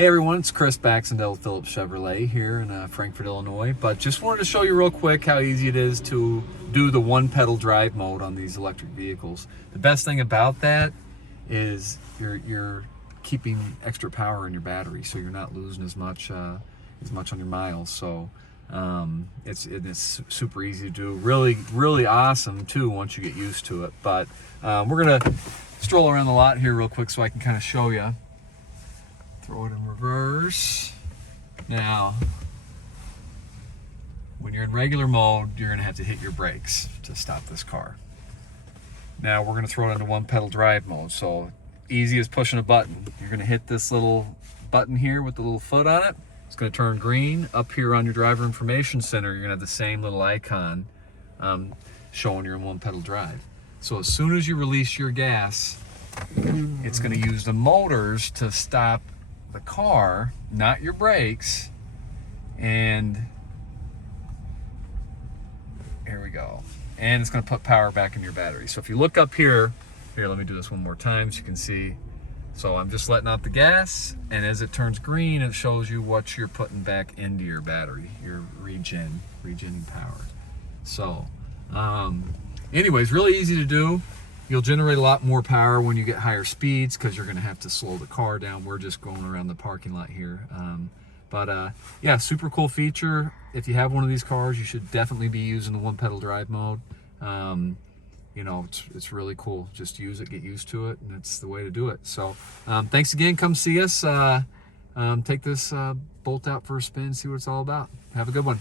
Hey everyone, it's Chris Baxendale Phillips Chevrolet here in Frankfort, Illinois. But just wanted to show you real quick how easy it is to do the one pedal drive mode on these electric vehicles. The best thing about that is you're keeping extra power in your battery, so you're not losing as much on your miles. So it's super easy to do. Really awesome too once you get used to it. But we're gonna stroll around the lot here real quick so I can kind of show you. Throw it in reverse. Now, when you're in regular mode, you're gonna have to hit your brakes to stop this car. Now we're gonna throw it into one pedal drive mode. So easy as pushing a button. You're gonna hit this little button here with the little foot on it. It's gonna turn green. Up here on your driver information center, you're gonna have the same little icon showing you're in one pedal drive. So as soon as you release your gas, it's gonna use the motors to stop the car, not your brakes. And here we go. And it's going to put power back in your battery. So if you look up here, let me do this one more time so you can see. So I'm just letting out the gas, and as it turns green, it shows you what you're putting back into your battery, your regenning power. So anyways, really easy to do. You'll generate a lot more power when you get higher speeds because you're going to have to slow the car down. We're just going around the parking lot here. Yeah, super cool feature. If you have one of these cars, you should definitely be using the one pedal drive mode. You know, it's really cool. Just use it, get used to it, and it's the way to do it. So thanks again. Come see us. Take this Bolt out for a spin, see what it's all about. Have a good one.